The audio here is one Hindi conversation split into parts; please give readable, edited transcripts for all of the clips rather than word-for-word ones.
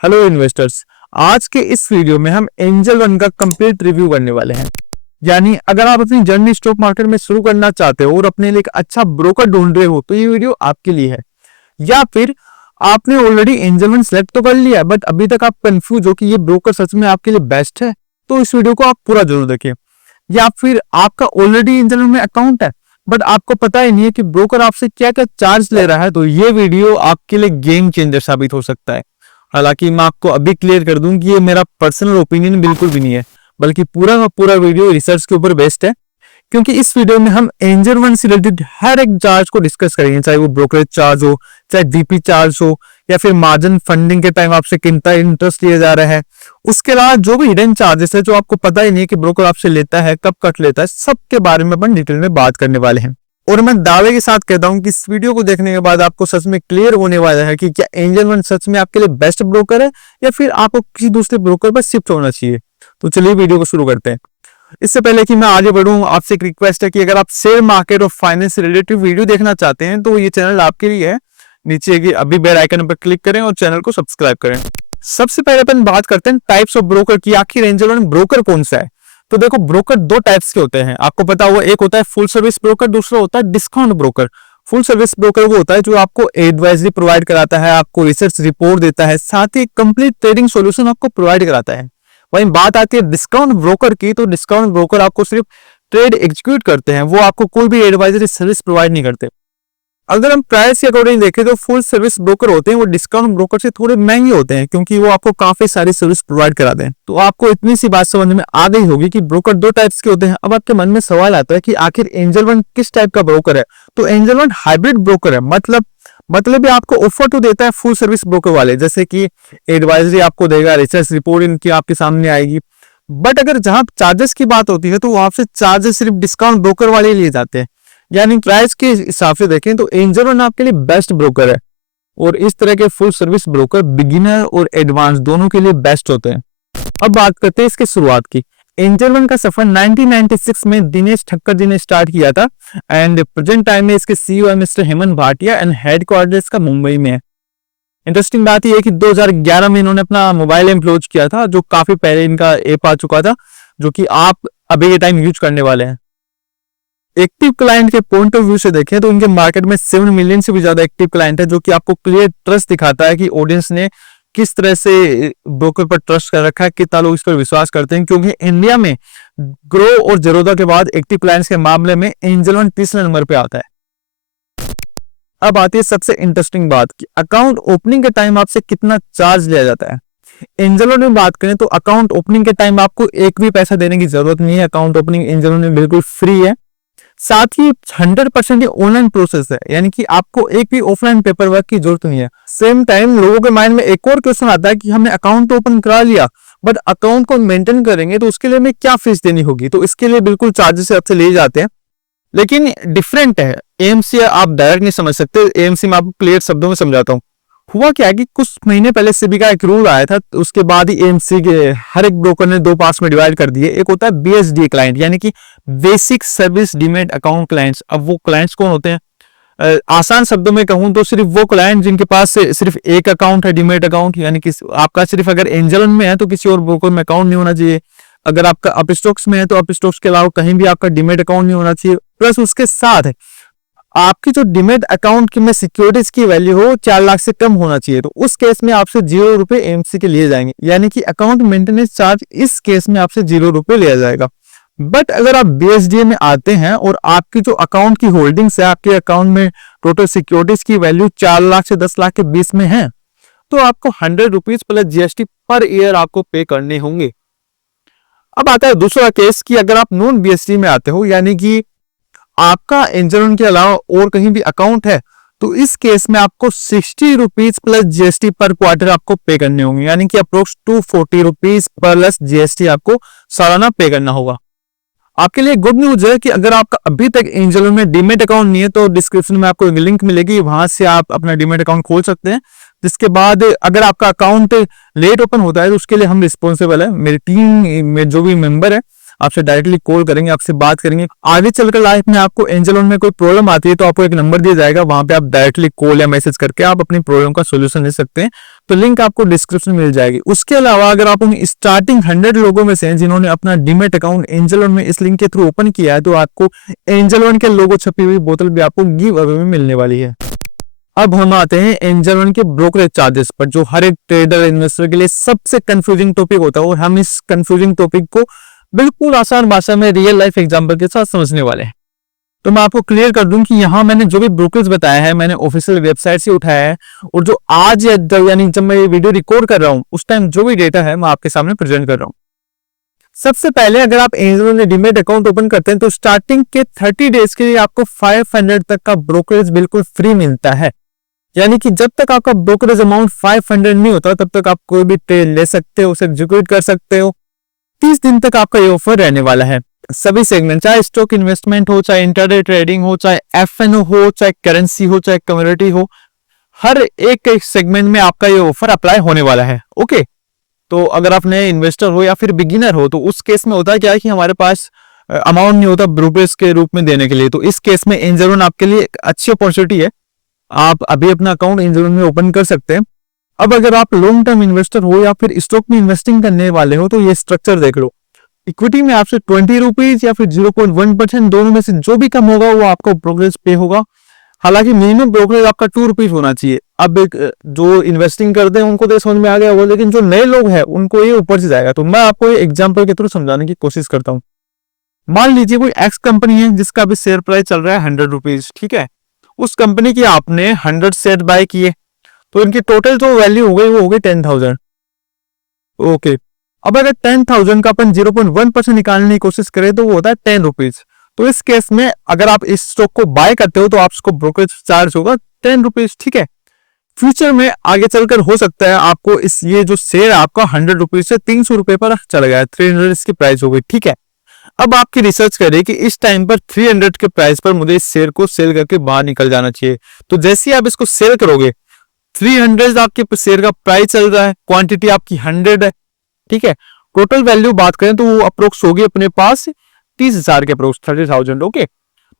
Hello investors. आज के इस वीडियो में हम एंजल वन का कंप्लीट रिव्यू करने वाले हैं। यानी अगर आप अपनी जर्नी स्टॉक मार्केट में शुरू करना चाहते हो और अपने लिए एक अच्छा ब्रोकर ढूंढ रहे हो तो ये वीडियो आपके लिए है। या फिर आपने ऑलरेडी एंजल वन सेलेक्ट तो कर लिया बट अभी तक आप कंफ्यूज हो कि ये ब्रोकर सच में आपके लिए बेस्ट है, तो इस वीडियो को आप पूरा जरूर देखें। या फिर आपका ऑलरेडी एंजल वन में अकाउंट है बट आपको पता ही नहीं है कि ब्रोकर आपसे क्या क्या चार्ज ले रहा है, तो ये वीडियो आपके लिए गेम चेंजर साबित हो सकता है। हालांकि मैं आपको अभी क्लियर कर दूं कि ये मेरा पर्सनल ओपिनियन बिल्कुल भी नहीं है, बल्कि पूरा का पूरा वीडियो रिसर्च के ऊपर बेस्ड है। क्योंकि इस वीडियो में हम एंजल वन से रिलेटेड हर एक चार्ज को डिस्कस करेंगे, चाहे वो ब्रोकरेज चार्ज हो, चाहे डीपी चार्ज हो, या फिर मार्जिन फंडिंग के टाइम आपसे कितना इंटरेस्ट लिया जा रहा है। उसके अलावा जो भी हिडन चार्जेस है जो आपको पता ही नहीं है कि ब्रोकर आपसे लेता है, कब कट लेता है, सबके बारे में अपन डिटेल में बात करने वाले हैं। और मैं दावे के साथ कहता हूं कि इस वीडियो को देखने के बाद आपको सच में क्लियर होने वाला है कि क्या एंजल वन सच में आपके लिए बेस्ट ब्रोकर है या फिर आपको किसी दूसरे ब्रोकर पर शिफ्ट होना चाहिए। तो चलिए वीडियो को शुरू करते हैं। इससे पहले कि मैं आगे बढ़ूं, आपसे एक रिक्वेस्ट है कि अगर आप शेयर मार्केट और फाइनेंस से रिलेटेड वीडियो देखना चाहते हैं तो ये चैनल आपके लिए है। नीचे की अभी बेल आइकन पर क्लिक करें और चैनल को सब्सक्राइब करें। सबसे पहले अपन बात करते हैं टाइप्स ऑफ ब्रोकर की। आखिर एंजल वन ब्रोकर कौन सा है? तो देखो, ब्रोकर दो टाइप्स के होते हैं, आपको पता हुआ। एक होता है फुल सर्विस ब्रोकर, दूसरा होता है discount broker. Full service broker वो होता है जो आपको एडवाइजरी प्रोवाइड कराता है, आपको रिसर्च रिपोर्ट देता है, साथ ही कंप्लीट ट्रेडिंग सॉल्यूशन आपको प्रोवाइड कराता है। वहीं बात आती है डिस्काउंट ब्रोकर की, तो डिस्काउंट ब्रोकर आपको सिर्फ ट्रेड एग्जीक्यूट करते हैं, वो आपको कोई भी एडवाइजरी सर्विस प्रोवाइड नहीं करते। अगर हम प्राइस के अकॉर्डिंग देखें तो फुल सर्विस ब्रोकर होते हैं वो डिस्काउंट ब्रोकर से थोड़े महंगे होते हैं, क्योंकि वो आपको काफी सारी सर्विस प्रोवाइड कराते हैं। तो आपको इतनी सी बात समझ में आ गई होगी कि ब्रोकर दो टाइप्स के होते हैं। अब आपके मन में सवाल आता है कि आखिर एंजल वन किस टाइप का ब्रोकर है? तो एंजल वन हाइब्रिड ब्रोकर है। मतलब ये आपको ऑफर तो देता है फुल सर्विस ब्रोकर वाले, जैसे कि एडवाइजरी आपको देगा, रिसर्च रिपोर्ट इनकी आपके सामने आएगी। बट अगर जहां चार्जेस की बात होती है तो वहां से चार्जेस सिर्फ डिस्काउंट ब्रोकर वाले लिए जाते हैं। यानी प्राइस के हिसाब से देखें तो एंजल वन आपके लिए बेस्ट ब्रोकर है। और इस तरह के फुल सर्विस ब्रोकर बिगिनर और एडवांस दोनों के लिए बेस्ट होते हैं। अब बात करते हैं इसकी शुरुआत की। एंजल वन का सफर 1996 में दिनेश ठक्कर जी ने स्टार्ट किया था एंड प्रेजेंट टाइम में इसके सीईओ है mister Hemant Bhatia and headquarter इसका मुंबई में है। इंटरेस्टिंग बात यह है कि 2011 में इन्होंने अपना मोबाइल ऐप लॉन्च किया था, जो काफी पहले इनका ऐप आ चुका था, जो कि आप अभी के टाइम यूज करने वाले हैं। एक्टिव क्लाइंट के पॉइंट ऑफ व्यू से देखें तो इनके मार्केट में 7 मिलियन से भी ज्यादा एक्टिव क्लाइंट है, जो कि आपको क्लियर ट्रस्ट दिखाता है कि ऑडियंस ने किस तरह से ब्रोकर पर ट्रस्ट कर रखा है, कितना लोग इस पर विश्वास करते हैं। क्योंकि इंडिया में ग्रो और जेरोदा के बाद एक्टिव क्लाइंट्स के मामले में एंजल वन तीसरे नंबर पे आता है। अब आती है सबसे इंटरेस्टिंग बात कि अकाउंट ओपनिंग के टाइम आपसे कितना चार्ज लिया जाता है। एंजल वन में बात करें तो अकाउंट ओपनिंग के टाइम आपको एक भी पैसा देने की जरूरत नहीं है। अकाउंट ओपनिंग एंजल वन में बिल्कुल फ्री है। साथ ही 100% ये ऑनलाइन प्रोसेस है, यानी कि आपको एक भी ऑफलाइन पेपर वर्क की जरूरत नहीं है। सेम टाइम लोगों के माइंड में एक और क्वेश्चन आता है कि हमने अकाउंट ओपन करा लिया बट अकाउंट को मेंटेन करेंगे तो उसके लिए हमें क्या फीस देनी होगी? तो इसके लिए बिल्कुल चार्जेस आपसे लिए जाते हैं, लेकिन डिफरेंट है। एएमसी आप डायरेक्ट नहीं समझ सकते। एएमसी में आपको क्लियर शब्दों में समझाता हूँ। हुआ क्या है कि कुछ महीने पहले सेबी का एक रूल आया था, तो उसके बाद ही एएमसी के हर एक ब्रोकर ने दो पार्ट्स में डिवाइड कर दिए। एक होता है बीएसडी क्लाइंट, यानी कि basic service demat account clients. अब वो क्लाइंट्स कौन होते हैं? आसान शब्दों में कहूं तो सिर्फ वो क्लाइंट जिनके पास सिर्फ एक अकाउंट है, डीमैट अकाउंट। यानी कि आपका सिर्फ अगर एंजल वन में है तो किसी और ब्रोकर में अकाउंट नहीं होना चाहिए। अगर आपका अपस्टॉक्स में है तो अपस्टॉक्स के अलावा कहीं भी आपका डीमैट अकाउंट नहीं होना चाहिए। प्लस उसके साथ आपकी जो डीमैट अकाउंट की में सिक्योरिटीज की वैल्यू हो 4 लाख से कम होना चाहिए। तो उस केस में आपसे 0 रुपए एएमसी के लिए जाएंगे, यानी कि अकाउंट मेंटेनेंस चार्ज इस केस में आपसे 0 रुपए लिया जाएगा। बट अगर आप बीएसडी में आते हैं और आपकी जो अकाउंट की होल्डिंग्स है, आपके अकाउंट में टोटल सिक्योरिटीज की वैल्यू 4 लाख से 10 लाख के बीच में है, तो आपको 100 rupees plus GST per year आपको पे करने होंगे। अब आता है दूसरा केस कि अगर आप नॉन बीएसडी में आते हो, यानी कि आपका एंजल वन के अलावा और कहीं भी अकाउंट है, तो इस केस में आपको 60 रुपीज प्लस जीएसटी पर क्वार्टर आपको पे करने होंगे, यानी कि अप्रोक्स 240 रुपीज प्लस जीएसटी आपको सालाना पे करना होगा। आपके लिए गुड न्यूज है कि अगर आपका अभी तक एंजल वन में डीमैट अकाउंट नहीं है तो डिस्क्रिप्शन में आपको एक लिंक मिलेगी, वहां से आप अपना डीमैट अकाउंट खोल सकते हैं। जिसके बाद अगर आपका अकाउंट लेट ओपन होता है तो उसके लिए हम रिस्पॉन्सिबल है। मेरी टीम में जो भी मेंबर है आपसे डायरेक्टली कॉल करेंगे, आपसे बात करेंगे। आगे चलकर लाइफ में आपको एंजल वन में कोई प्रॉब्लम आती है तो आपको एक नंबर दिया जाएगा, वहां पे आप डायरेक्टली कॉल या मैसेज करके आप अपनी प्रॉब्लम का सोल्यूशन ले सकते हैं। तो लिंक आपको डिस्क्रिप्शन में मिल जाएगी। उसके अलावा अगर आप उन स्टार्टिंग 100 लोगों में से हैं जिन्होंने अपना डीमेट अकाउंट एंजल वन में इस लिंक के थ्रू ओपन किया है, तो आपको एंजल वन के लोगो छपी हुई बोतल भी आपको गिव अवे में मिलने वाली है। अब हम आते हैं एंजल वन के ब्रोकरेज चार्जेस पर, जो हर एक ट्रेडर इन्वेस्टर के लिए सबसे कंफ्यूजिंग टॉपिक होता है, और हम इस कंफ्यूजिंग टॉपिक को बिल्कुल आसान भाषा में रियल लाइफ एग्जांपल के साथ समझने वाले हैं। तो मैं आपको क्लियर कर दूं कि यहाँ मैंने जो भी ब्रोकरेज बताया है मैंने ऑफिशियल वेबसाइट से उठाया है, और जो आज यानी जब मैं ये वीडियो रिकॉर्ड कर रहा हूँ उस टाइम जो भी डेटा है मैं आपके सामने प्रेजेंट कर रहा हूँ। सबसे पहले अगर आप एंजल वन में डीमेट अकाउंट ओपन करते हैं तो स्टार्टिंग के 30 डेज के लिए आपको 500 तक का ब्रोकरेज बिल्कुल फ्री मिलता है। यानी कि जब तक आपका ब्रोकरेज अमाउंट 500 नहीं होता तब तक आप कोई भी ट्रेड ले सकते हो, उसे एग्जीक्यूट कर सकते हो। 30 दिन तक आपका ये ऑफर रहने वाला है। सभी सेगमेंट, चाहे स्टॉक इन्वेस्टमेंट हो, चाहे इंट्राडे ट्रेडिंग हो, चाहे एफएनओ हो, चाहे करेंसी हो, चाहे कमोडिटी हो, हर एक सेगमेंट में आपका ये ऑफर अप्लाई होने वाला है। ओके, तो अगर आप नए इन्वेस्टर हो या फिर बिगिनर हो तो उस केस में होता है क्या है कि हमारे पास अमाउंट नहीं होता ब्रोकरेज के रूप में देने के लिए, तो इस केस में एंजल वन आपके लिए एक अच्छी अपॉर्चुनिटी है। आप अभी अपना अकाउंट एंजल वन में ओपन कर सकते हैं। अब अगर आप लॉन्ग टर्म इन्वेस्टर हो या फिर स्टॉक में इन्वेस्टिंग करने वाले हो तो ये स्ट्रक्चर देख लो। इक्विटी में आपसे 20 रुपीज या फिर 0.1% दोनों में से जो भी कम होगा वो आपको ब्रोकरेज पे होगा। हालांकि मिनिमम ब्रोकरेज आपका 2 रुपीज होना चाहिए। अब जो इन्वेस्टिंग करते हैं उनको तो समझ में आ गया होगा, लेकिन जो नए लोग हैं उनको ये ऊपर से जाएगा। तो मैं आपको एग्जाम्पल के थ्रू समझाने की कोशिश करता हूँ। मान लीजिए कोई एक्स कंपनी है जिसका अभी शेयर प्राइस चल रहा है 100 रुपीज, ठीक है। उस कंपनी की आपने 100 शेयर बाय किए तो इनकी टोटल जो वैल्यू हो गई वो हो गई 10,000। ओके, अब अगर 10,000 का अपन 0.1% निकालने की कोशिश करें तो वो होता है 10 रुपीज। तो इस केस में अगर आप इस स्टॉक को बाय करते हो तो आपको ब्रोकरेज चार्ज होगा 10 रुपीज, ठीक है। फ्यूचर में आगे चलकर हो सकता है आपको ये जो शेयर आपका 100 रुपीज से 300 रुपए पर चला गया, 300 इसकी प्राइस हो गई, ठीक है। अब आपकी रिसर्च करें कि इस टाइम पर 300 के प्राइस पर मुझे इस शेयर को सेल करके बाहर निकल जाना चाहिए। तो जैसे ही आप इसको सेल करोगे 300 आपके शेयर का प्राइस चल रहा है, क्वांटिटी आपकी 100 है, ठीक है। टोटल वैल्यू बात करें तो वो अप्रोक्स होगी अपने पास 30,000 के अप्रोक्स, 30,000। ओके,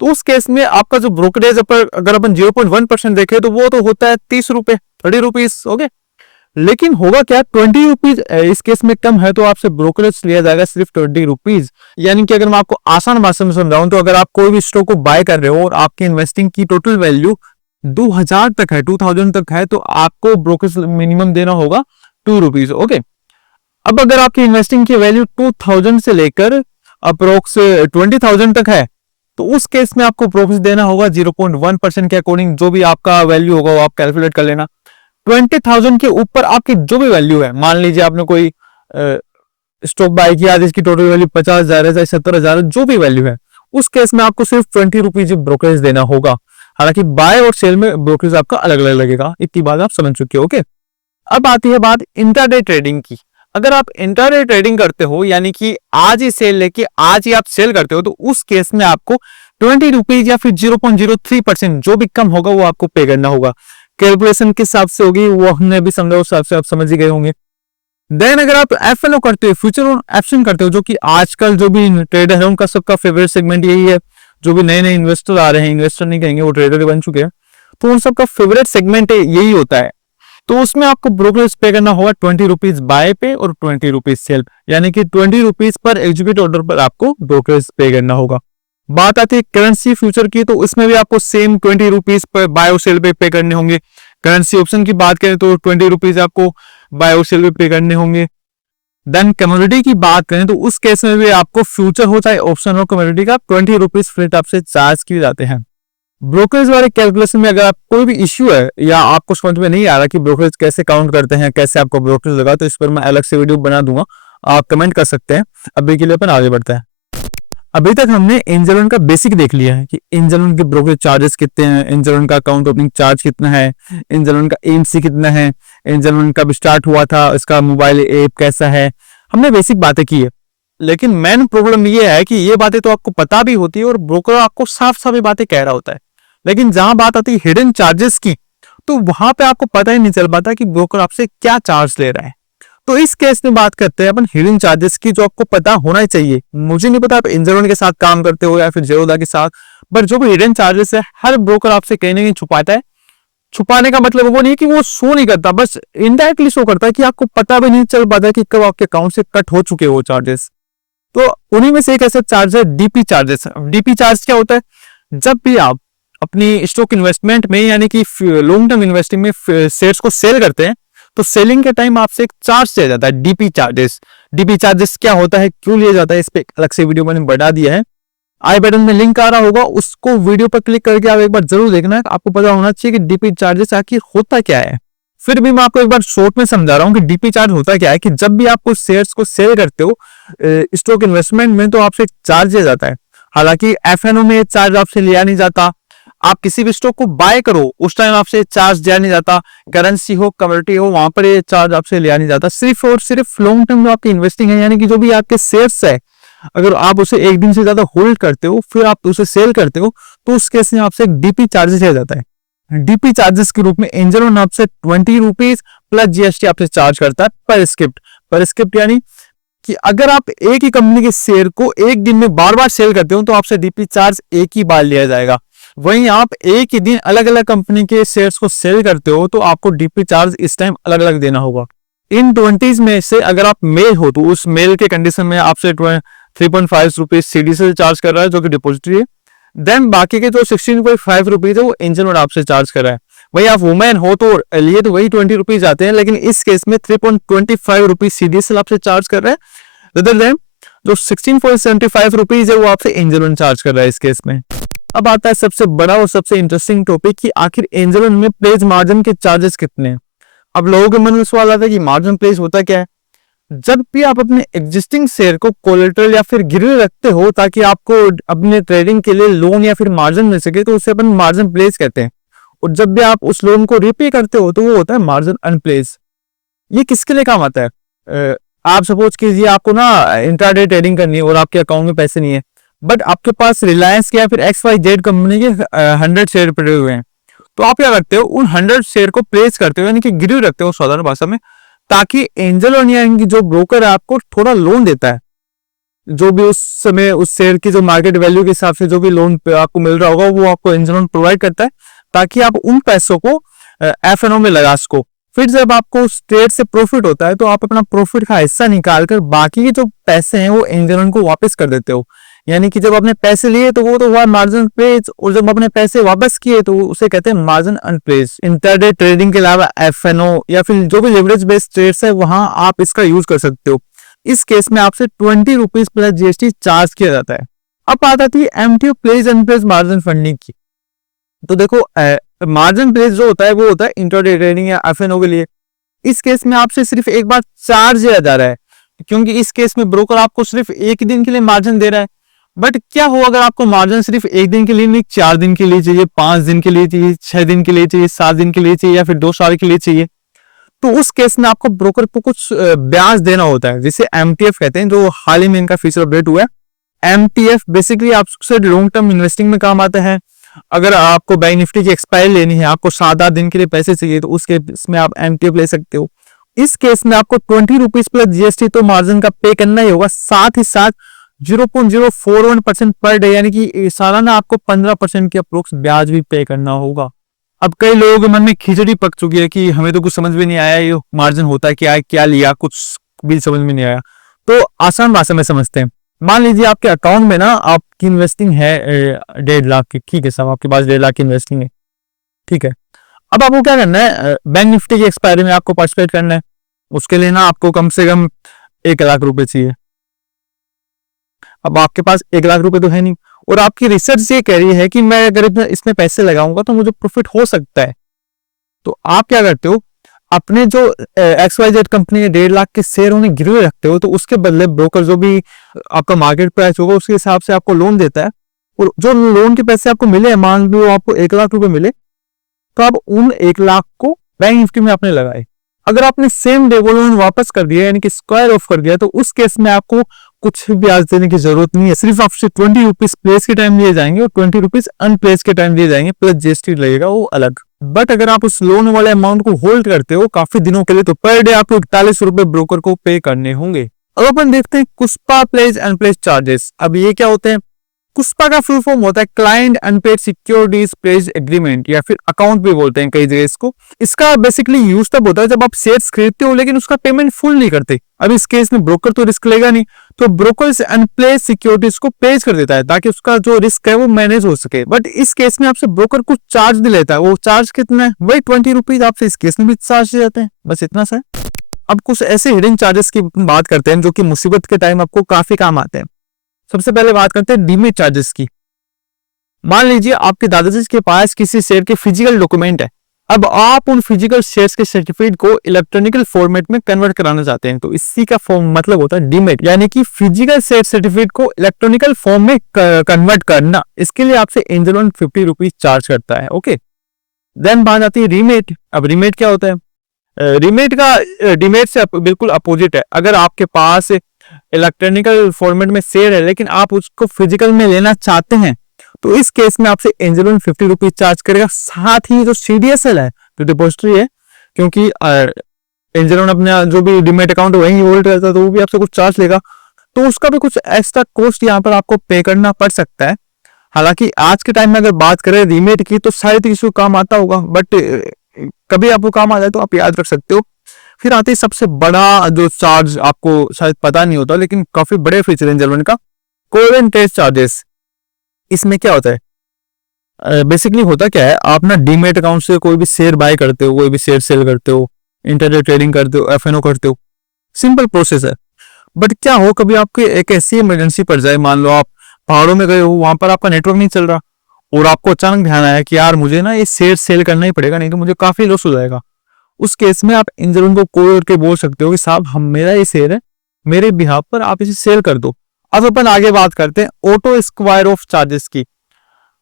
तो उस केस में आपका जो ब्रोकरेज पर अगर अपन 0.1% देखें तो वो तो होता है 30 रुपए, 30 रुपीज। ओके, लेकिन होगा क्या, 20 रुपीज इस केस में कम है तो आपसे ब्रोकरेज लिया जाएगा सिर्फ 20 रुपीज। यानी कि अगर मैं आपको आसान भाषा में समझाऊं तो अगर आप कोई भी स्टॉक को बाय कर रहे हो और आपकी इन्वेस्टिंग की टोटल वैल्यू 2000 तक है, 2000 तक है, तो आपको ब्रोकरेज मिनिमम देना होगा 2 रुपीज। ओके, अब अगर आपकी इन्वेस्टिंग की वैल्यू 2000 से लेकर अप्रोक्स 20,000 तक है तो उस केस में आपको ब्रोकरेज देना होगा 0.1% के अकॉर्डिंग। जो भी आपका वैल्यू होगा वो आप कैलकुलेट कर लेना। 20,000 के ऊपर आपकी जो भी वैल्यू है, मान लीजिए आपने कोई स्टॉक बाय किया जिसकी टोटल वैल्यू 50,000 है, 70,000, जो भी वैल्यू है, उस केस में आपको सिर्फ 20 रुपीज ब्रोकरेज देना होगा। हालांकि बाय और सेल में ब्रोकरेज आपका अलग अलग लगेगा। इतनी बात आप समझ चुके हो। ओके, अब आती है बात इंट्राडे ट्रेडिंग की। अगर आप इंट्राडे ट्रेडिंग करते हो यानी कि आज ही सेल लेके आज ही आप सेल करते हो तो उस केस में आपको 20 रुपीज या फिर 0.03% जो भी कम होगा वो आपको पे करना होगा। कैलकुलेशन के हिसाब से होगी, वो हमने भी समझा, उस हिसाब से आप समझ ही गए होंगे। देन अगर आप एफएनओ करते हो, फ्यूचर ऑप्शन करते हो, जो कि आजकल जो भी ट्रेडर है उनका सबका फेवरेट सेगमेंट यही है। जो भी नए नए इन्वेस्टर आ रहे हैं, इन्वेस्टर नहीं कहेंगे, वो ट्रेडर बन चुके हैं, तो उन सबका फेवरेट सेगमेंट यही होता है। तो उसमें आपको ब्रोकरेज पे करना होगा 20 रुपीज बाय पे और 20 रुपीज सेल, यानी कि 20 रुपीज पर एग्जीक्यूट ऑर्डर पर आपको ब्रोकरेज पे करना होगा। बात आती है करेंसी फ्यूचर की, तो इसमें भी आपको सेम 20 रुपीज पर बाय और सेल पे करने होंगे। करेंसी ऑप्शन की बात करें तो 20 रुपीज आपको बाय और सेल पे करने होंगे। देन कमोडिटी की बात करें तो उस केस में भी आपको फ्यूचर हो चाहे ऑप्शन हो, कमोडिटी का 20 रुपीज फ्रेट आपसे चार्ज किए जाते हैं। ब्रोकरेज वाले कैलकुलेशन में अगर आप कोई भी इश्यू है या आपको समझ में नहीं आ रहा कि ब्रोकरेज कैसे काउंट करते हैं, कैसे आपको ब्रोकरेज लगा, तो इस पर मैं अलग से वीडियो बना दूंगा, आप कमेंट कर सकते हैं। अभी के लिए अपन आगे बढ़ते हैं। अभी तक हमने एंजल वन का बेसिक देख लिया है कि एंजल वन के ब्रोकरेज चार्जेस कितने हैं, एंजल वन का अकाउंट ओपनिंग चार्ज कितना है, एंजल वन का एएमसी कितना है, एंजल वन कब स्टार्ट हुआ था, इसका मोबाइल ऐप कैसा है, हमने बेसिक बातें की है। लेकिन मेन प्रॉब्लम ये है कि ये बातें तो आपको पता भी होती है और ब्रोकर आपको साफ साफ ये बातें कह रहा होता है, लेकिन जहां बात आती है हिडन चार्जेस की तो वहां पे आपको पता ही नहीं चल पाता कि ब्रोकर आपसे क्या चार्ज ले रहा है। तो इस केस में बात करते हैं अपन हिडन चार्जेस की, जो आपको पता होना ही चाहिए। मुझे नहीं पता आप एंजल वन के साथ काम करते हो या फिर जेरोदा के साथ, बट जो भी हिडन चार्जेस है हर ब्रोकर आपसे कहीं ना कहीं छुपाता है। छुपाने का मतलब वो नहीं है कि वो शो नहीं करता, बस इनडायरेक्टली शो करता है कि आपको पता भी नहीं चल पाता कि कब आपके अकाउंट से कट हो चुके हो चार्जेस। तो उन्हीं में से एक ऐसा चार्ज है डीपी चार्जेस। डीपी चार्ज क्या होता है? जब भी आप अपनी स्टॉक इन्वेस्टमेंट में यानी कि लॉन्ग टर्म इन्वेस्टिंग में शेयर्स को सेल करते हैं, तो सेलिंग के टाइम आपसे एक चार्ज लिया जाता है, डीपी चार्जेस। डीपी चार्जेस क्या होता है, क्यों लिया जाता है, इस पे अलग से वीडियो मैंने बढ़ा दिया है, आई बटन में लिंक आ रहा होगा, उसको वीडियो पर क्लिक करके आप एक बार जरूर देखना है। आपको पता होना चाहिए कि डीपी चार्जेस आखिर होता क्या है। फिर भी मैं आपको एक बार शॉर्ट में समझा रहा हूँ कि डीपी चार्ज होता क्या है। कि जब भी आप उस शेयर्स को सेल करते हो स्टॉक इन्वेस्टमेंट में, तो आपसे चार्ज लिया जाता है। हालांकि एफएनओ में चार्ज आपसे लिया नहीं जाता। आप किसी भी स्टॉक को बाय करो उस टाइम आपसे चार्ज दिया नहीं जाता। करेंसी हो, कमोडिटी हो, वहां पर ये चार्ज आपसे लिया नहीं जाता। सिर्फ और सिर्फ लॉन्ग टर्म जो आपकी इन्वेस्टिंग है, यानी कि जो भी आपके शेयर्स है, अगर आप उसे एक दिन से ज्यादा होल्ड करते हो फिर आप उसे सेल करते हो, तो उस केस में आपसे एक डीपी चार्जेस लिया जाता है। डीपी चार्जेस के रूप में एंजल वन आपसे 20 रुपीज प्लस जीएसटी आपसे चार्ज करता है पर स्क्रिप्ट। पर स्क्रिप्ट यानी कि अगर आप एक ही कंपनी के शेयर को एक दिन में बार बार सेल करते हो तो आपसे डीपी चार्ज एक ही बार लिया जाएगा। वहीं आप एक ही दिन अलग अलग कंपनी के शेयर्स को सेल करते हो तो आपको डीपी चार्ज इस टाइम अलग अलग देना होगा। इन 20 में से अगर आप मेल हो तो उस मेल के कंडीशन में आपसे 3.5 रुपीज सीडीएस चार्ज कर रहा है, जो कि डिपॉजिटरी है। देन बाकी के जो 16.5 रुपीज है वो एंजल वन आपसे चार्ज कर रहा है। वही आप वुमेन हो तो लिए तो वही 20 रुपीज आते हैं, लेकिन इस केस में 3.25 रुपीज सीडीएस आपसे चार्ज कर रहा है। अदर देन जो 16.75 रुपीज है वो आपसे एंजल वन चार्ज कर रहा है इस केस में। अब आता है सबसे बड़ा और सबसे इंटरेस्टिंग टॉपिक कि आखिर एंजल वन में प्लेज मार्जिन के चार्जेस कितने हैं। अब लोगों के मन में सवाल आता है कि मार्जिन प्लेस होता क्या है। जब भी आप अपने एग्जिस्टिंग शेयर को कोलेटरल या फिर गिरवी रखते हो ताकि आपको अपने ट्रेडिंग के लिए लोन या फिर मार्जिन मिल सके, तो उसे अपन मार्जिन प्लेस कहते हैं। और जब भी आप उस लोन को रीपे करते हो तो वो होता है मार्जिन अनप्लेस। ये किसके लिए काम आता है? आप सपोज कीजिए आपको ना इंट्राडे ट्रेडिंग करनी है और आपके अकाउंट में पैसे नहीं है, बट आपके पास रिलायंस के या फिर XYZ कंपनी के 100 शेयर पड़े हुए हैं, तो आप क्या करते हो, उन 100 शेयर को प्लेस करते हो यानी कि गिरवी रखते हो साधारण भाषा में, ताकि एंजल वन यानी जो ब्रोकर है आपको थोड़ा लोन देता है। जो भी उस समय उस शेयर की जो मार्केट वैल्यू के हिसाब से जो भी लोन आपको मिल रहा होगा वो आपको एंजल वन प्रोवाइड करता है, ताकि आप उन पैसों को एफएनओ में लगा सको। फिर जब आपको उस ट्रेड से प्रॉफिट होता है तो आप अपना प्रॉफिट का हिस्सा निकालकर बाकी के जो पैसे हैं वो एंजल वन को वापस कर देते हो। यानी कि जब आपने पैसे लिए तो वो तो हुआ मार्जिन प्लेस, और जब अपने पैसे वापस किए तो उसे कहते हैं मार्जिन अनप्लेस। इंटरडे ट्रेडिंग के अलावा एफएनओ या फिर जो भी लेवरेज बेस्ड ट्रेड्स है वहां आप इसका यूज कर सकते हो। इस केस में आपसे 20 रुपीज प्लस जीएसटी चार्ज किया जाता है। अब बात आती है एमटीयू प्लेस अनप्लेस मार्जिन फंडिंग की। तो देखो मार्जिन प्लेस जो होता है वो होता है इंटरडे ट्रेडिंग या एफएनओ के लिए। इस केस में आपसे सिर्फ एक बार चार्ज लिया जा रहा है, क्योंकि इस केस में ब्रोकर आपको सिर्फ एक दिन के लिए मार्जिन दे रहा है। बट क्या हो अगर आपको मार्जिन सिर्फ एक दिन के लिए नहीं, 4 दिन के लिए चाहिए, 5 दिन के लिए चाहिए, 6 दिन के लिए चाहिए, 7 दिन के लिए चाहिए या फिर 2 साल के लिए चाहिए, तो उस केस में आपको ब्रोकर को कुछ ब्याज देना होता है, जिसे एमटीएफ कहते हैं, जो हाल ही में इनका फीचर अपडेट हुआ है। एमटीएफ बेसिकली आपसे लॉन्ग टर्म इन्वेस्टिंग में काम आता है। अगर आपको बैंक निफ्टी की एक्सपायरी लेनी है, आपको 7-8 दिन के लिए पैसे चाहिए, तो उस केस में आप एमटीएफ ले सकते हो। इस केस में आपको 20 रुपीज प्लस जीएसटी तो मार्जिन का पे करना ही होगा, साथ ही साथ 0.041% पर डे यानी कि सालाना आपको 15% के अप्रोक्स ब्याज भी पे करना होगा। अब कई लोगों के मन में खिचड़ी पक चुकी है कि हमें तो कुछ समझ में नहीं आया, ये मार्जिन होता क्या है, क्या लिया, कुछ भी समझ में नहीं आया। तो आसान भाषा में समझते हैं। मान लीजिए आपके अकाउंट में ना आपकी इन्वेस्टिंग है 1.5 लाख की, ठीक है साहब, आपके पास 1.5 लाख की इन्वेस्टिंग है, ठीक है। अब आपको क्या करना है, बैंक निफ्टी की एक्सपायरी में आपको पार्टिसिपेट करना है। उसके लिए ना आपको कम से कम 1 लाख रुपए चाहिए। अब आपके पास 1 लाख रुपए तो है नहीं, और आपकी रिसर्च ये कह रही है कि मैं अगर इसमें पैसे लगाऊंगा तो मुझे प्रॉफिट हो सकता है। तो आप क्या करते हो, अपने जो XYZ कंपनी के 1.5 लाख के शेयर उन्हें गिरवे रखते हो, तो उसके बदले ब्रोकर जो भी आपका मार्केट प्राइस होगा उसके हिसाब से आपको लोन देता है। और जो लोन के पैसे आपको मिले, मान लो आपको 1 लाख रुपए मिले, तो आप उन 1 लाख को बैंक निफ्टी में आपने लगाए। अगर आपने सेम डे वो लोन वापस कर दिया यानी कि स्क्वायर ऑफ कर दिया, तो उस केस में आपको कुछ ब्याज देने की जरूरत नहीं है। सिर्फ आपसे 20 रुपीज प्लेस के टाइम लिए जाएंगे और 20 रुपीज अनप्लेस के टाइम लिए जाएंगे, प्लस जीएसटी लगेगा वो अलग। बट अगर आप उस लोन वाले अमाउंट को होल्ड करते हो काफी दिनों के लिए तो पर डे आपको 41 रुपए ब्रोकर को पे करने होंगे। अब अपन देखते हैं कुस्पा प्लेज अनप्लेज चार्जेस। अब ये क्या होते हैं? कुस्पा का फुल फॉर्म होता है client unpaid securities pledge agreement, या फिर अकाउंट भी बोलते हैं कई जगह इसको। इसका बेसिकली यूज तब होता है जब आप शेयर्स खरीदते हो लेकिन उसका पेमेंट फुल नहीं करते। अब इस केस में ब्रोकर तो रिस्क लेगा नहीं, तो ब्रोकर से अनप्लेज सिक्योरिटीज को पेज कर देता है ताकि उसका जो रिस्क है वो मैनेज हो सके। बट इस केस में आपसे ब्रोकर कुछ चार्ज भी लेता है। वो चार्ज कितना है? वही 20 रुपीज आपसे इस केस में भी चार्ज जाते हैं, बस इतना सा। अब कुछ ऐसे हिडन चार्जेस की बात करते हैं जो कि मुसीबत के टाइम आपको काफी काम आते हैं। सबसे पहले बात करते हैं डीमेट चार्जेस की। मान लीजिए आपके दादाजी के पास किसी शेयर के फिजिकल डॉक्यूमेंट है। अब आप उन फिजिकल शेयर्स के सर्टिफिकेट को इलेक्ट्रॉनिकल फॉर्मेट में कन्वर्ट कराना चाहते हैं, तो इसी का फॉर्म मतलब होता है डीमेट, यानी कि फिजिकल शेयर सर्टिफिकेट को इलेक्ट्रॉनिकल फॉर्म में कन्वर्ट करना। इसके लिए आपसे एंजल वन 50 रुपीज चार्ज करता है। ओके, देन बात आती है रीमेट। अब रीमेट क्या होता है? रीमेट का डीमेट से बिल्कुल अपोजिट है। अगर आपके पास इलेक्ट्रॉनिकल फॉर्मेट में शेयर है लेकिन आप उसको फिजिकल में लेना चाहते हैं तो इस केस में आपसे एंजल वन 50 रुपीज चार्ज करेगा। साथ ही जो CDSL है, जो डिपॉजिटरी है, क्योंकि एंजल वन अपना जो भी डीमेट अकाउंट वहीं होल्ड करता है तो वो भी आपसे कुछ चार्ज लेगा, तो उसका भी कुछ एक्स्ट्रा कॉस्ट यहाँ पर आपको पे करना पड़ सकता है। हालांकि आज के टाइम में अगर बात करें रीमेट की तो शायद किसी को काम आता होगा, बट कभी आपको काम आ जाए तो आप याद रख सकते हो। फिर आती है सबसे बड़ा जो चार्ज, आपको शायद पता नहीं होता लेकिन काफी बड़े फीचर है एंजल वन का, कॉल एंड टेस्ट चार्जेस। इसमें क्या होता है? बेसिकली होता क्या है, आप ना डीमेट अकाउंट से कोई भी शेयर बाय करते हो, कोई भी शेयर सेल करते हो, इंटरडे ट्रेडिंग करते हो, FNO करते हो, सिंपल प्रोसेस है। बट क्या हो, कभी आपके एक ऐसी इमरजेंसी पड़ जाए, मान लो आप पहाड़ों में गए हो, वहां पर आपका नेटवर्क नहीं चल रहा और आपको अचानक ध्यान आया कि यार मुझे ना ये शेयर सेल करना ही पड़ेगा, नहीं तो मुझे काफी लॉस हो जाएगा। उस केस में आप एंजल वन को कॉल करके बोल सकते हो कि साहब हम मेरा ये शेयर है, मेरे बिहाफ पर आप इसे सेल कर दो। अब अपन आगे बात करते हैं ऑटो स्क्वायर ऑफ चार्जेस की।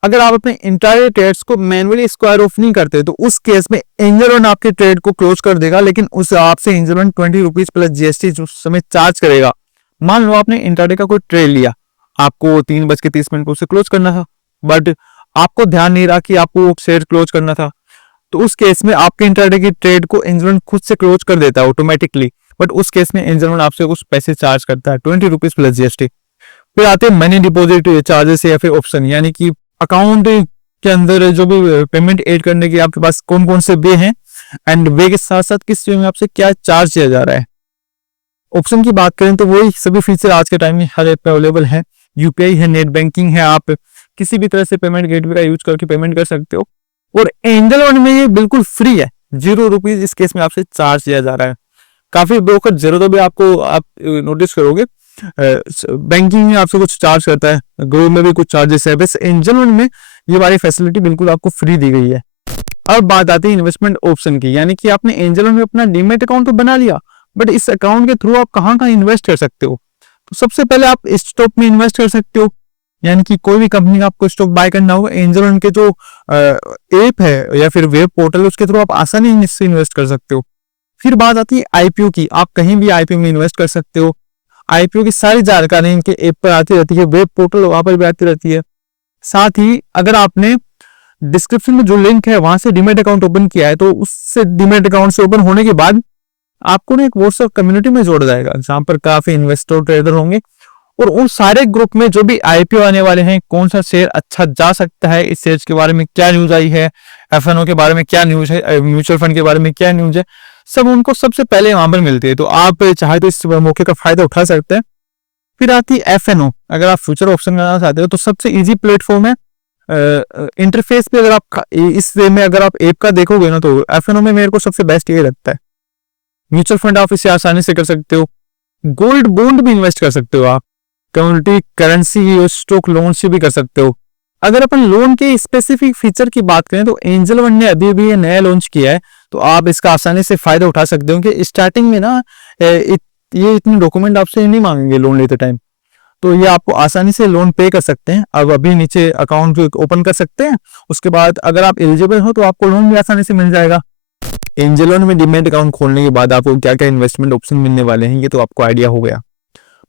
अगर आप अपने इंटायर ट्रेड्स को मैनुअली स्क्वायर ऑफ नहीं करते तो उस केस में एंजल वन आपके ट्रेड को क्लोज कर देगा, लेकिन उस आपसे angel one 20 rupees plus GST उस समय चार्ज करेगा। मान लो आपने इंटरडे का कोई ट्रेड लिया, आपको 3:30 को उसे क्लोज करना था, बट आपको ध्यान नहीं रहा कि आपको शेयर क्लोज करना था, तो उस केस में आपके इंटरडे की ट्रेड को एंजल वन खुद से क्लोज कर देता है ऑटोमेटिकली। बट उस केस में एंजल वन आपसे कुछ पैसे चार्ज करता है, 20 रुपीज प्लस GST। फिर आते हैं मनी डिपॉजिट चार्जेस या फिर ऑप्शन, यानी कि अकाउंट के अंदर जो भी पेमेंट ऐड करने की आपके पास कौन कौन से वे हैं एंड वे के साथ साथ किस वे में आपसे क्या चार्ज किया जा रहा है। ऑप्शन की बात करें तो वही सभी फीचर आज के टाइम में हर ऐप पे अवेलेबल है। UPI है, नेट बैंकिंग है, आप किसी भी तरह से पेमेंट गेटवे का यूज करके पेमेंट कर सकते हो। और एंजल वन में ये बिल्कुल फ्री है, 0 रुपीज इस केस में आपसे चार्ज किया जा रहा है। काफी ब्रोकर जरूर भी आपको आप नोटिस करोगे बैंकिंग में आपसे कुछ चार्ज करता है, ग्रो में भी कुछ चार्जेस है, बस एंजल वन में ये वाली फैसिलिटी बिल्कुल आपको फ्री दी गई है। अब बात आती है इन्वेस्टमेंट ऑप्शन की, यानी कि आपने एंजल वन में अपना डीमेट अकाउंट तो बना लिया, बट इस अकाउंट के थ्रू आप कहाँ कहाँ इन्वेस्ट कर सकते हो। तो सबसे पहले आप स्टॉक में इन्वेस्ट कर सकते हो, यानी कि कोई भी कंपनी का आपको स्टॉक बाय करना होगा, एंजल वन के जो ऐप है या फिर वेब पोर्टल उसके थ्रू आप आसानी से इन्वेस्ट कर सकते हो। फिर बात आती है IPO की, आप कहीं भी IPO में इन्वेस्ट कर सकते हो। IPO की सारी जानकारी इनके ऐप पर आती रहती है, वेब पोर्टल वहां पर भी आती रहती है। साथ ही अगर आपने डिस्क्रिप्शन में जो लिंक है वहां से डीमेट अकाउंट ओपन किया है तो उससे डीमेट अकाउंट से ओपन होने के बाद आपको ना एक व्हाट्सएप कम्युनिटी में जोड़ जाएगा जहां पर काफी इन्वेस्टर ट्रेडर होंगे और उन सारे ग्रुप में जो भी IPO आने वाले हैं, कौन सा शेयर अच्छा जा सकता है, इस शेयर के बारे में क्या न्यूज आई है, FNO के बारे में क्या न्यूज है, म्यूचुअल फंड के बारे में क्या न्यूज है, सब उनको सबसे पहले वहां पर मिलती है। तो आप चाहे तो इस मौके का फायदा उठा सकते हैं। फिर आती है FNO, अगर आप फ्यूचर ऑप्शन करना चाहते हो तो सबसे इजी प्लेटफॉर्म है। इंटरफेस पे अगर आप इस वे में अगर आप ऐप का देखोगे ना तो FNO में मेरे को सबसे बेस्ट ये लगता है। म्यूचुअल फंड आप इसे आसानी से कर सकते हो, गोल्ड बॉन्ड भी इन्वेस्ट कर सकते हो, आप कम्युनिटी करेंसी स्टॉक लोन से भी कर सकते हो। अगर अपन लोन के स्पेसिफिक फीचर की बात करें तो एंजल वन ने अभी भी ये नया लॉन्च किया है, तो आप इसका आसानी से फायदा उठा सकते हो कि स्टार्टिंग में ना ये इतने डॉक्यूमेंट आपसे नहीं मांगेंगे लोन लेते टाइम, तो ये आपको आसानी से लोन पे कर सकते हैं। अब अभी नीचे अकाउंट ओपन कर सकते हैं, उसके बाद अगर आप एलिजिबल हो तो आपको लोन भी आसानी से मिल जाएगा। एंजल वन में डीमैट अकाउंट खोलने के बाद आपको क्या क्या इन्वेस्टमेंट ऑप्शन मिलने वाले हैं ये तो आपको आइडिया हो गया।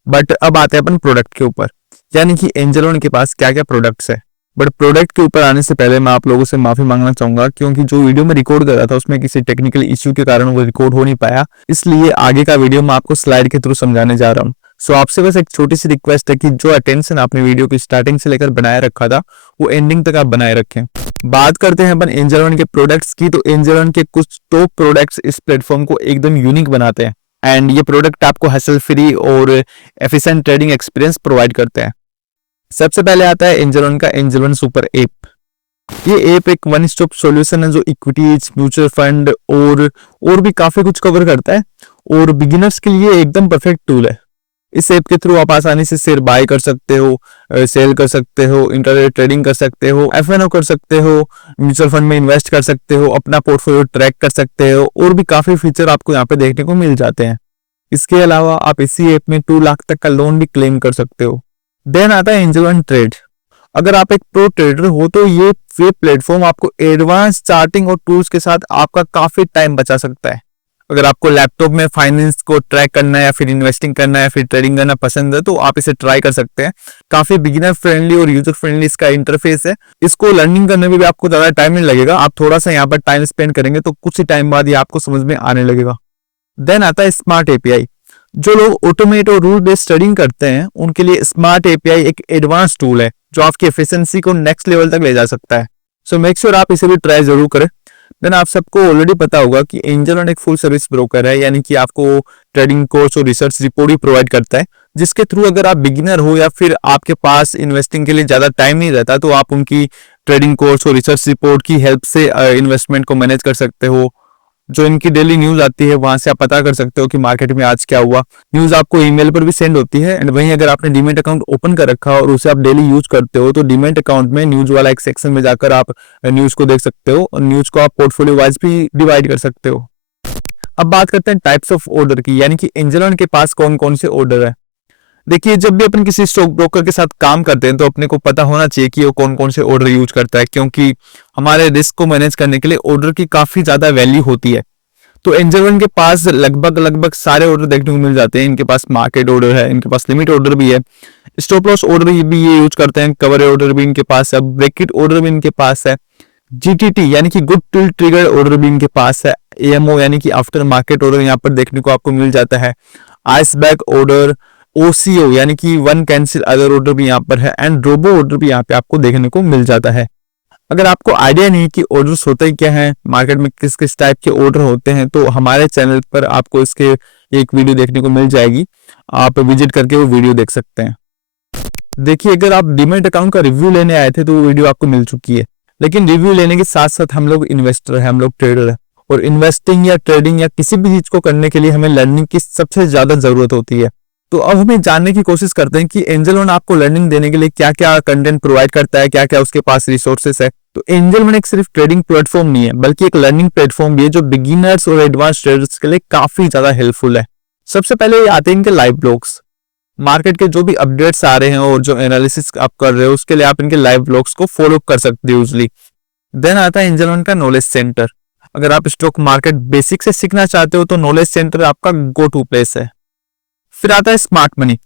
बट अब आते हैं अपन प्रोडक्ट के ऊपर, यानी कि एंजल वन के पास क्या क्या प्रोडक्ट्स है। बट प्रोडक्ट के ऊपर आने से पहले मैं आप लोगों से माफी मांगना चाहूंगा, क्योंकि जो वीडियो मैं रिकॉर्ड कर रहा था उसमें किसी टेक्निकल इश्यू के कारण वो रिकॉर्ड हो नहीं पाया, इसलिए आगे का वीडियो मैं आपको स्लाइड के थ्रू समझाने जा रहा हूँ। सो आपसे बस एक छोटी सी रिक्वेस्ट है कि जो अटेंशन आपने वीडियो की स्टार्टिंग से लेकर बनाए रखा था वो एंडिंग तक आप बनाए रखें। बात करते हैं अपन एंजल वन के प्रोडक्ट्स की, तो एंजल वन के कुछ टॉप प्रोडक्ट्स इस प्लेटफॉर्म को एकदम यूनिक बनाते हैं एंड ये प्रोडक्ट आपको हैसल फ्री और एफिशिएंट ट्रेडिंग एक्सपीरियंस प्रोवाइड करते हैं। सबसे पहले आता है एंजल वन का एंजल वन सुपर ऐप। ये ऐप एक वन स्टॉप सॉल्यूशन है जो इक्विटीज, म्यूचुअल फंड और भी काफी कुछ कवर करता है और बिगिनर्स के लिए एकदम परफेक्ट टूल है। इस ऐप के थ्रू आप आसानी से शेयर बाय कर सकते हो, सेल कर सकते हो, इंटरनेट ट्रेडिंग कर सकते हो, एफएनओ कर सकते हो, म्यूचुअल फंड में इन्वेस्ट कर सकते हो, अपना पोर्टफोलियो ट्रैक कर सकते हो और भी काफी फीचर आपको यहाँ पे देखने को मिल जाते हैं। इसके अलावा आप इसी ऐप में 2 लाख तक का लोन भी क्लेम कर सकते हो। देन आता है एंजल वन ट्रेड। अगर आप एक प्रो ट्रेडर हो तो ये प्लेटफॉर्म आपको एडवांस चार्टिंग और टूल्स के साथ आपका काफी टाइम बचा सकता है। अगर आपको लैपटॉप में फाइनेंस को ट्रैक करना है या फिर इन्वेस्टिंग करना है या फिर ट्रेडिंग करना पसंद है तो आप इसे ट्राई कर सकते हैं। काफी बिगिनर फ्रेंडली और यूजर फ्रेंडली इसका इंटरफेस है। इसको लर्निंग करने में भी आपको ज्यादा टाइम नहीं लगेगा, आप थोड़ा सा यहाँ पर टाइम स्पेंड करेंगे तो कुछ ही टाइम बाद ये आपको समझ में आने लगेगा। देन आता है स्मार्ट एपीआई। जो लोग ऑटोमेट और रूल बेस्ड ट्रेडिंग करते हैं उनके लिए स्मार्ट एपीआई एक एडवांस टूल है जो आपकी एफिशिएंसी को नेक्स्ट लेवल तक ले जा सकता है। सो मेक श्योर आप इसे भी ट्राई जरूर करें। देन आप सबको ऑलरेडी पता होगा कि एंजल वन एक फुल सर्विस ब्रोकर है, यानी कि आपको ट्रेडिंग कोर्स और रिसर्च रिपोर्ट भी प्रोवाइड करता है, जिसके थ्रू अगर आप बिगिनर हो या फिर आपके पास इन्वेस्टिंग के लिए ज्यादा टाइम नहीं रहता तो आप उनकी ट्रेडिंग कोर्स और रिसर्च रिपोर्ट की हेल्प से इन्वेस्टमेंट को मैनेज कर सकते हो। जो इनकी डेली न्यूज आती है वहां से आप पता कर सकते हो कि मार्केट में आज क्या हुआ। न्यूज आपको ईमेल पर भी सेंड होती है एंड वहीं अगर आपने डीमेट अकाउंट ओपन कर रखा और उसे आप डेली यूज करते हो तो डीमेट अकाउंट में न्यूज वाला एक सेक्शन में जाकर आप न्यूज को देख सकते हो और न्यूज को आप पोर्टफोलियो वाइज भी डिवाइड कर सकते हो। अब बात करते हैं टाइप्स ऑफ ऑर्डर की, यानी कि एंजल वन के पास कौन कौन से ऑर्डर है। देखिए, जब भी अपन किसी स्टॉक ब्रोकर के साथ काम करते हैं तो अपने को पता होना चाहिए कि वो कौन कौन से ऑर्डर यूज करता है, क्योंकि हमारे रिस्क को मैनेज करने के लिए ऑर्डर की काफी ज्यादा वैल्यू होती है। तो एंजल वन के पास लगभग सारे ऑर्डर देखने को मिल जाते हैं। इनके पास मार्केट ऑर्डर है, इनके पास लिमिट ऑर्डर भी है, स्टॉप लॉस ऑर्डर भी ये यूज करते हैं, कवर ऑर्डर भी इनके पास है, ब्रेकेट ऑर्डर भी इनके पास है, जीटीटी यानी कि गुड टिल ट्रिगर ऑर्डर भी इनके पास है, एएमओ यानी कि आफ्टर मार्केट ऑर्डर यहाँ पर देखने को आपको मिल जाता है, आइस बैक ऑर्डर, ओसीओ यानी कि वन कैंसिल अदर ऑर्डर भी यहाँ पर है एंड रोबो ऑर्डर भी यहाँ पे आपको देखने को मिल जाता है। अगर आपको आइडिया नहीं कि ऑर्डर्स होते क्या हैं, मार्केट में किस किस टाइप के ऑर्डर होते हैं, तो हमारे चैनल पर आपको इसके एक वीडियो देखने को मिल जाएगी, आप विजिट करके वो वीडियो देख सकते हैं। देखिए, अगर आप डीमैट अकाउंट का रिव्यू लेने आए थे तो वो वीडियो आपको मिल चुकी है, लेकिन रिव्यू लेने के साथ साथ हम लोग इन्वेस्टर हैं, हम लोग ट्रेडर हैं और इन्वेस्टिंग या ट्रेडिंग या किसी भी चीज को करने के लिए हमें लर्निंग की सबसे ज्यादा जरूरत होती है। तो अब हमें जानने की कोशिश करते हैं कि एंजल वन आपको लर्निंग देने के लिए क्या क्या कंटेंट प्रोवाइड करता है, क्या क्या उसके पास रिसोर्सेस है। तो एंजल वन एक सिर्फ ट्रेडिंग प्लेटफॉर्म नहीं है बल्कि एक लर्निंग प्लेटफॉर्म भी है जो बिगिनर्स और एडवांस ट्रेडर्स के लिए काफी ज्यादा हेल्पफुल है। सबसे पहले आते हैं इनके लाइव ब्लॉग्स। मार्केट के जो भी अपडेट्स आ रहे हैं और जो एनालिसिस आप कर रहे हो उसके लिए आप इनके लाइव ब्लॉग्स को फॉलो कर सकते हो यूजली। देन आता है एंजल वन का नॉलेज सेंटर। अगर आप स्टॉक मार्केट बेसिक से सीखना चाहते हो तो नॉलेज सेंटर आपका गो टू प्लेस है। फिर आता है smart money.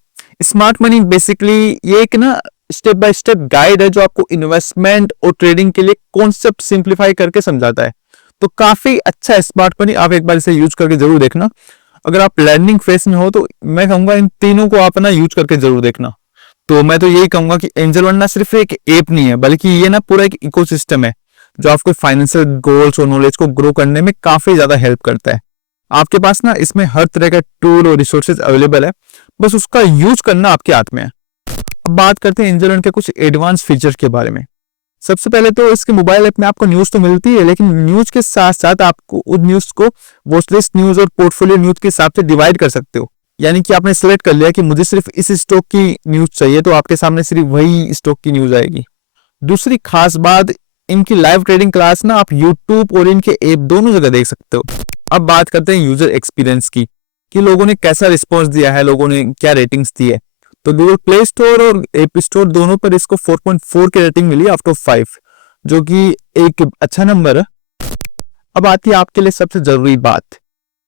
Smart money basically ये एक ना स्टेप बाय स्टेप गाइड है जो आपको इन्वेस्टमेंट और ट्रेडिंग के लिए कॉन्सेप्ट सिंप्लीफाई करके समझाता है। तो काफी अच्छा है स्मार्ट मनी, आप एक बार इसे यूज करके जरूर देखना। अगर आप लर्निंग फेज में हो तो मैं कहूंगा इन तीनों को आप ना यूज करके जरूर देखना। तो मैं तो यही कहूंगा कि एंजल वन ना सिर्फ एक ऐप नहीं है बल्कि ये ना पूरा एक इकोसिस्टम है जो आपको फाइनेंशियल गोल्स और नॉलेज को ग्रो करने में काफी ज्यादा हेल्प करता है। आपके पास ना इसमें हर तरह का टूल और रिसोर्सेज अवेलेबल है, बस उसका यूज करना आपके हाथ में है। अब बात करते हैं एंजल वन के कुछ एडवांस फीचर के बारे में। सबसे पहले तो इसके मोबाइल ऐप में आपको न्यूज तो मिलती है, लेकिन न्यूज के साथ साथ आपको उस न्यूज को वॉचलिस्ट न्यूज और पोर्टफोलियो न्यूज के हिसाब से डिवाइड कर सकते हो। यानी कि आपने सिलेक्ट कर लिया कि मुझे सिर्फ इस स्टॉक की न्यूज चाहिए तो आपके सामने सिर्फ वही स्टॉक की न्यूज आएगी। दूसरी खास बात, इनकी लाइव ट्रेडिंग क्लास ना आप यूट्यूब और इनके ऐप दोनों जगह देख सकते हो। अब बात करते हैं यूजर एक्सपीरियंस की कि लोगों ने कैसा रिस्पॉन्स दिया है, लोगों ने क्या रेटिंग्स दी है। तो गूगल प्ले स्टोर और ऐप स्टोर दोनों पर इसको 4.4 की रेटिंग मिली आउट ऑफ 5, जो कि एक अच्छा नंबर है। अब आती है आपके लिए सबसे जरूरी बात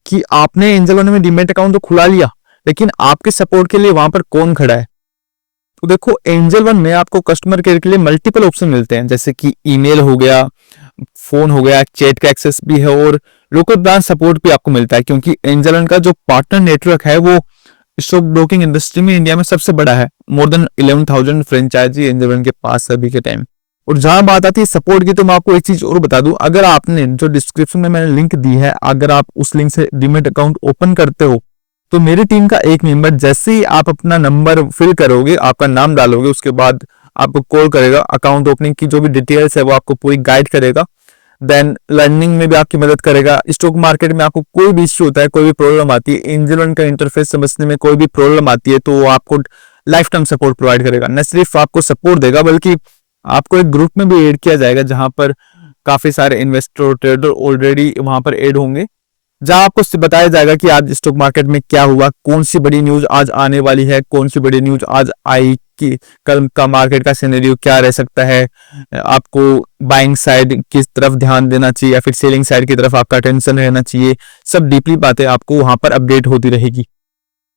कि आपने एंजल वन में डीमैट अकाउंट तो खुला लिया, लेकिन आपके सपोर्ट के लिए वहां पर कौन खड़ा है। तो देखो, एंजल वन में आपको कस्टमर केयर के लिए मल्टीपल ऑप्शन मिलते हैं, जैसे कि ईमेल हो गया, फोन हो गया, चैट का एक्सेस भी है और लोकल ब्रांच सपोर्ट भी आपको मिलता है, क्योंकि एंजल वन का जो पार्टनर नेटवर्क है वो स्टॉक ब्रोकिंग इंडस्ट्री में इंडिया में सबसे बड़ा है। More than 11,000 franchisee angel one के पास अभी के टाइम। और जहां बात आती है सपोर्ट की, तो मैं आपको एक चीज और बता दूं, अगर आपने जो डिस्क्रिप्शन में मैंने लिंक दी है, अगर आप उस लिंक से डीमैट अकाउंट ओपन करते हो, तो मेरी टीम का एक मेंबर जैसे ही आप अपना नंबर फिल करोगे, आपका नाम डालोगे, उसके बाद आपको कॉल करेगा, अकाउंट ओपनिंग की जो भी डिटेल्स है वो आपको पूरी गाइड करेगा, देन लर्निंग में भी आपकी मदद करेगा। स्टॉक मार्केट में आपको कोई भी इश्यू होता है, कोई भी प्रॉब्लम आती है, एंजल वन का इंटरफेस समझने में कोई भी प्रॉब्लम आती है, तो वो आपको लाइफ टाइम सपोर्ट प्रोवाइड करेगा। न सिर्फ आपको सपोर्ट देगा, बल्कि आपको एक ग्रुप में भी ऐड किया जाएगा, जहां पर काफी सारे इन्वेस्टर ट्रेडर ऑलरेडी वहां पर ऐड होंगे, जहां आपको बताया जाएगा कि आज स्टॉक मार्केट में क्या हुआ, कौन सी बड़ी न्यूज आज आने वाली है, कौन सी बड़ी न्यूज आज आई, कि कल का मार्केट का सिनेरियो क्या रह सकता है, आपको बाइंग साइड किस तरफ ध्यान देना चाहिए या फिर सेलिंग साइड की तरफ आपका अटेंशन रहना चाहिए, सब डीपली बातें आपको वहां पर अपडेट होती रहेगी।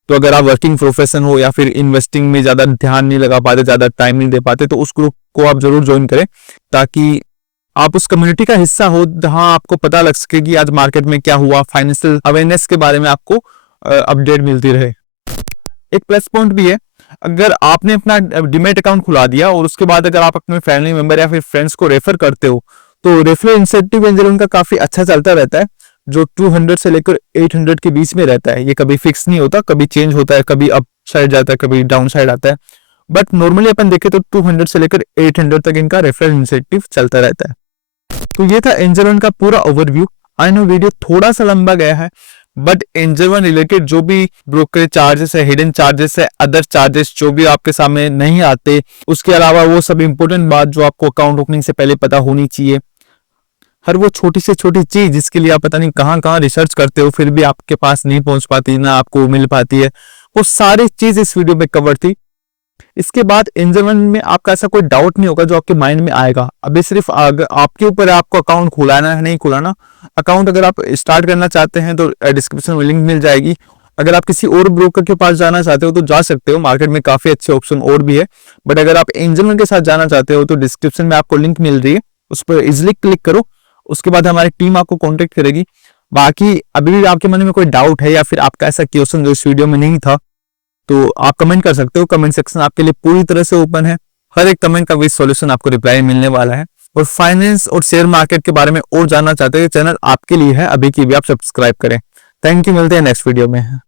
तो अगर आप वर्किंग प्रोफेशन हो या फिर इन्वेस्टिंग में ज्यादा ध्यान नहीं लगा पाते, ज्यादा टाइम नहीं दे पाते, तो उस ग्रुप को आप जरूर ज्वाइन करें, ताकि आप उस कम्युनिटी का हिस्सा हो जहां आपको पता लग सके कि आज मार्केट में क्या हुआ, फाइनेंशियल अवेयरनेस के बारे में आपको अपडेट मिलती रहे। एक प्लस पॉइंट भी है, अगर आपने अपना डीमैट अकाउंट खुला दिया और उसके बाद अगर आप अपने फैमिली मेंबर या फिर फ्रेंड्स को रेफर करते हो, तो रेफरल इंसेंटिव एंजल उनका काफी अच्छा चलता रहता है, जो 200 से लेकर 800 के बीच में रहता है। ये कभी फिक्स नहीं होता, कभी चेंज होता है, कभी अप साइड जाता है, कभी डाउन साइड आता है, बट नॉर्मली अपन देखें तो 200 से लेकर 800 तक इनका रेफरल इंसेंटिव चलता रहता है। तो ये था एंजल वन का पूरा ओवरव्यू। आई नो वीडियो थोड़ा सा लंबा गया है, बट एंजल वन रिलेटेड जो भी ब्रोकर चार्जेस है, हिडन चार्जेस है, अदर चार्जेस जो भी आपके सामने नहीं आते, उसके अलावा वो सब इंपॉर्टेंट बात जो आपको अकाउंट ओपनिंग से पहले पता होनी चाहिए, हर वो छोटी से छोटी चीज जिसके लिए आप पता नहीं कहाँ कहाँ रिसर्च करते हो, फिर भी आपके पास नहीं पहुंच पाती, ना आपको मिल पाती है, वो सारी चीज इस वीडियो में कवर थी। इसके बाद एंजल वन में आपका ऐसा कोई डाउट नहीं होगा जो आपके माइंड में आएगा। अभी सिर्फ आपके ऊपर है आपको अकाउंट खुलाना है नहीं खुलाना। अकाउंट अगर आप स्टार्ट करना चाहते हैं तो डिस्क्रिप्शन में लिंक मिल जाएगी। अगर आप किसी और ब्रोकर के पास जाना चाहते हो तो जा सकते हो, मार्केट में काफी अच्छे ऑप्शन और भी है, बट अगर आप एंजल वन के साथ जाना चाहते हो तो डिस्क्रिप्शन में आपको लिंक मिल रही है, उस पर इजिली क्लिक करो, उसके बाद हमारी टीम आपको कॉन्टेक्ट करेगी। बाकी अभी भी आपके मन में कोई डाउट है या फिर आपका ऐसा क्वेश्चन जो इस वीडियो में नहीं था, तो आप कमेंट कर सकते हो। कमेंट सेक्शन आपके लिए पूरी तरह से ओपन है, हर एक कमेंट का विद सॉल्यूशन आपको रिप्लाई मिलने वाला है। और फाइनेंस और शेयर मार्केट के बारे में और जानना चाहते हैं, चैनल आपके लिए है, अभी की भी आप सब्सक्राइब करें। थैंक यू, मिलते हैं नेक्स्ट वीडियो में।